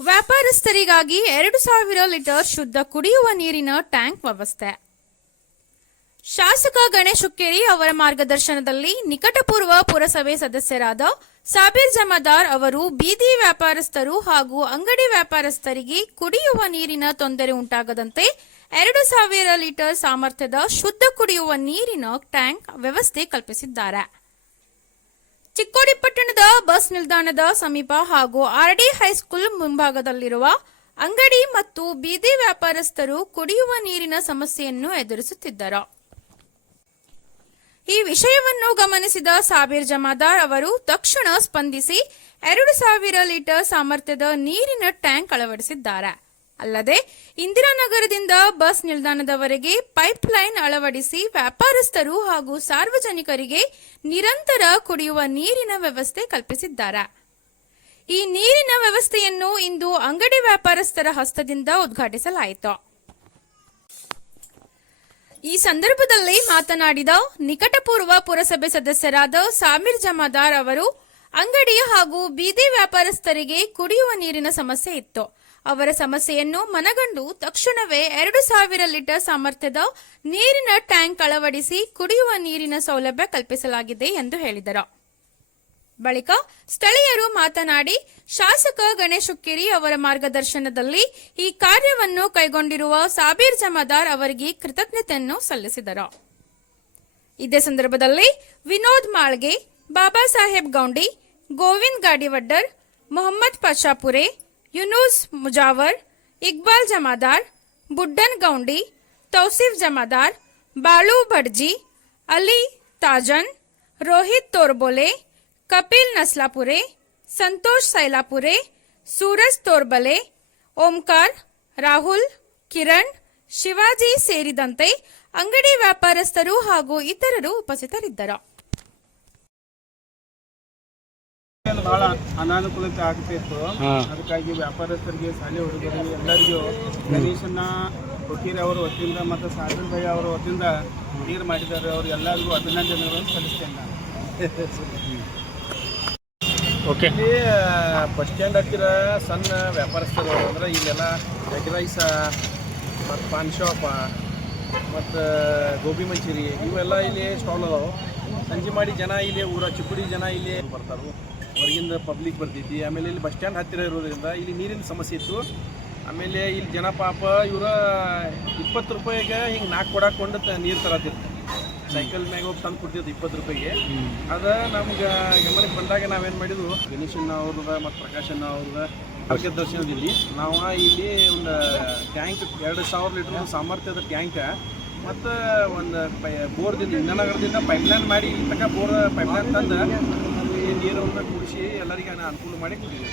ವ್ಯಾಪಾರಸ್ಥರಿಗಾಗಿ 2,000 litre ಶುದ್ಧ ಕುಡಿಯುವ ನೀರಿನ ಟ್ಯಾಂಕ್ ವ್ಯವಸ್ಥೆ. ಶಾಸಕ ಗಣೇಶ್ ಹುಕ್ಕೇರಿ ಅವರ ಮಾರ್ಗದರ್ಶನದಲ್ಲಿ ನಿಕಟಪೂರ್ವ ಪುರಸಭೆ ಸದಸ್ಯರಾದ ಸಾಬೀರ್ ಜಮಾದಾರ್ ಅವರು ಬೀದಿ ವ್ಯಾಪಾರಸ್ಥರು ಹಾಗೂ ಅಂಗಡಿ ವ್ಯಾಪಾರಸ್ಥರಿಗೆ ಕುಡಿಯುವ ನೀರಿನ ತೊಂದರೆ ಉಂಟಾಗದಂತೆ 2,000 ಲೀಟರ್ ಸಾಮರ್ಥ್ಯದ ಶುದ್ಧ ಕುಡಿಯುವ ನೀರಿನ ಟ್ಯಾಂಕ್ ವ್ಯವಸ್ಥೆ ಕಲ್ಪಿಸಿದ್ದಾರೆ. ಚಿಕ್ಕೋಡಿ ಪಟ್ಟಣದ ಬಸ್ ನಿಲ್ದಾಣದ ಸಮೀಪ ಹಾಗೂ ಆರ್ಡಿ ಹೈಸ್ಕೂಲ್ ಮುಂಭಾಗದಲ್ಲಿರುವ ಅಂಗಡಿ ಮತ್ತು ಬೀದಿ ವ್ಯಾಪಾರಸ್ಥರು ಕುಡಿಯುವ ನೀರಿನ ಸಮಸ್ಯೆಯನ್ನು ಎದುರಿಸುತ್ತಿದ್ದರು. ಈ ವಿಷಯವನ್ನು ಗಮನಿಸಿದ ಸಾಬೀರ್ ಜಮಾದಾರ್ ಅವರು ತಕ್ಷಣ ಸ್ಪಂದಿಸಿ 2,000 ಲೀಟರ್ ಸಾಮರ್ಥ್ಯದ ನೀರಿನ ಟ್ಯಾಂಕ್ ಅಳವಡಿಸಿದ್ದಾರೆ. ಅಲ್ಲದೆ ಇಂದಿರಾನಗರದಿಂದ ಬಸ್ ನಿಲ್ದಾಣದವರೆಗೆ ಪೈಪ್ ಲೈನ್ ಅಳವಡಿಸಿ ವ್ಯಾಪಾರಸ್ಥರು ಹಾಗೂ ಸಾರ್ವಜನಿಕರಿಗೆ ನಿರಂತರ ಕುಡಿಯುವ ನೀರಿನ ವ್ಯವಸ್ಥೆ ಕಲ್ಪಿಸಿದ್ದಾರೆ. ಈ ನೀರಿನ ವ್ಯವಸ್ಥೆಯನ್ನು ಇಂದು ಅಂಗಡಿ ವ್ಯಾಪಾರಸ್ಥರ ಹಸ್ತದಿಂದ ಉದ್ಘಾಟಿಸಲಾಯಿತು. ಈ ಸಂದರ್ಭದಲ್ಲಿ ಮಾತನಾಡಿದ ನಿಕಟಪೂರ್ವ ಪುರಸಭೆ ಸದಸ್ಯರಾದ ಸಾಬೀರ್ ಜಮಾದಾರ್ ಅವರು ಅಂಗಡಿ ಹಾಗೂ ಬೀದಿ ವ್ಯಾಪಾರಸ್ಥರಿಗೆ ಕುಡಿಯುವ ನೀರಿನ ಸಮಸ್ಯೆ ಇತ್ತು. ಅವರ ಸಮಸ್ಯೆಯನ್ನು ಮನಗಂಡು ತಕ್ಷಣವೇ 2,000 ಲೀಟರ್ ಸಾಮರ್ಥ್ಯದ ನೀರಿನ ಟ್ಯಾಂಕ್ ಅಳವಡಿಸಿ ಕುಡಿಯುವ ನೀರಿನ ಸೌಲಭ್ಯ ಕಲ್ಪಿಸಲಾಗಿದೆ ಎಂದು ಹೇಳಿದರು. ಬಳಿಕ ಸ್ಥಳೀಯರು ಮಾತನಾಡಿ ಶಾಸಕ ಗಣೇಶ್ ಹುಕ್ಕೇರಿ ಅವರ ಮಾರ್ಗದರ್ಶನದಲ್ಲಿ ಈ ಕಾರ್ಯವನ್ನು ಕೈಗೊಂಡಿರುವ ಸಾಬೀರ್ ಜಮಾದಾರ್ ಅವರಿಗೆ ಕೃತಜ್ಞತೆಯನ್ನು ಸಲ್ಲಿಸಿದರು. ಇದೇ ಸಂದರ್ಭದಲ್ಲಿ ವಿನೋದ್ ಮಾಳ್ಗೆ, ಬಾಬಾ ಸಾಹೇಬ್ ಗೌಂಡಿ, ಗೋವಿಂದ್ ಗಾಡಿವಡ್ಡರ್, ಮೊಹಮ್ಮದ್ ಪಾಷಾಪುರೆ, ಯುನೂಸ್ ಮುಜಾವರ್, ಇಕ್ಬಾಲ್ ಜಮಾದಾರ್, ಬುಡ್ಡನ್ ಗೌಂಡಿ, ತೌಸಿಫ್ ಜಮಾದಾರ್, ಬಾಳು ಬಡ್ಜಿ, ಅಲಿ ತಾಜನ್, ರೋಹಿತ್ ತೋರ್ಬೋಲೆ, ಕಪಿಲ್ ನಸ್ಲಾಪುರೆ, ಸಂತೋಷ್ ಸೈಲಾಪುರೆ, ಸೂರಜ್ ತೋರ್ಬಲೆ, ಓಂಕಾರ್, ರಾಹುಲ್, ಕಿರಣ್, ಶಿವಾಜಿ ಸೇರಿದಂತೆ ಅಂಗಡಿ ವ್ಯಾಪಾರಸ್ಥರು ಹಾಗೂ ಇತರರು ಉಪಸ್ಥಿತರಿದ್ದರು. ಬಹಳ ಅನಾನುಕೂಲತೆ ಆಗ್ತಿತ್ತು. ಅದಕ್ಕಾಗಿ ವ್ಯಾಪಾರಸ್ಥರಿಗೆ, ಶಾಲೆ ಹುಡುಗರಿಗೆ ಎಲ್ಲರಿಗೂ ಗಣೇಶನ ಹುಕ್ಕೇರಿ ಅವರ ವತಿಯಿಂದ ಮತ್ತು ಸಾಬೀರ್ ಭಯ್ಯ ಅವರ ವತಿಯಿಂದ ನೀರು ಮಾಡಿದ್ದಾರೆ. ಅವರು ಎಲ್ಲರಿಗೂ ಅಭಿನಂದನೆಗಳನ್ನು ಸಲ್ಲಿಸ್ತೇನೆ. ಓಕೆ. ಇಲ್ಲಿ ಬಸ್ ಸ್ಟ್ಯಾಂಡ್ ಹತ್ತಿರ ಸಣ್ಣ ವ್ಯಾಪಾರಸ್ಥರು ಅಂದ್ರೆ ಇಲ್ಲೆಲ್ಲ ಎಗ್ ರೈಸ ಮತ್ತು ಪಾನ್ ಶಾಪ ಮತ್ತು ಗೋಬಿ ಮಂಚೂರಿ ಇವೆಲ್ಲ ಇಲ್ಲಿ ಸ್ಟಾಲ್ ಅದಾವೆ. ಸಂಜೆ ಮಾಡಿ ಜನ ಇಲ್ಲಿ ಚಿಕ್ಕುಡಿ ಜನ ಇಲ್ಲಿ ಬರ್ತಾರೆ, ಹೊರಗಿಂದ ಪಬ್ಲಿಕ್ ಬರ್ತೈತಿ. ಆಮೇಲೆ ಇಲ್ಲಿ ಬಸ್ ಸ್ಟ್ಯಾಂಡ್ ಹತ್ತಿರ ಇರೋದ್ರಿಂದ ಇಲ್ಲಿ ನೀರಿನ ಸಮಸ್ಯೆ ಇತ್ತು. ಆಮೇಲೆ ಇಲ್ಲಿ ಜನ ಪಾಪ ಇವರು 20 ರೂಪಾಯಿಗೆ ಹಿಂಗೆ 4 ಕೊಡಾಕೊಂಡು ನೀರು ತರತ್ತಿರ್ತಾರೆ. ಸೈಕಲ್ ಮ್ಯಾಗ ಹೋಗಿ ತಂದು ಕೊಡ್ತಿದ್ದು 20 ರೂಪಾಯಿಗೆ. ಅದು ನಮ್ಗೆ ಗಮನಕ್ಕೆ ಬಂದಾಗ ನಾವೇನು ಮಾಡಿದ್ವು, ಗಣೇಶಣ್ಣ ಅವ್ರದ ಮತ್ತು ಪ್ರಕಾಶಣ್ಣ ಅವ್ರದ ಮಾರ್ಗದರ್ಶನದಲ್ಲಿ ನಾವು ಇಲ್ಲಿ ಒಂದು ಟ್ಯಾಂಕ್ 2,000 ಲೀಟರ್ ಸಾಮರ್ಥ್ಯದ ಟ್ಯಾಂಕ್ ಮತ್ತು ಒಂದು ಬೋರ್ದಿಂದ ಇಂದಿರಾನಗರದಿಂದ ಪೈಪ್ಲೈನ್ ಮಾಡಿ ಇಲ್ಲಿ ತನಕ ಬೋರ್ ಪೈಪ್ಲೈನ್ ತಂದು ನೀರನ್ನು ಕುಡಿಸಿ ಎಲ್ಲರಿಗೆ ಅನುಕೂಲ ಮಾಡಿ ಕೊಟ್ಟಿದ್ದೀವಿ.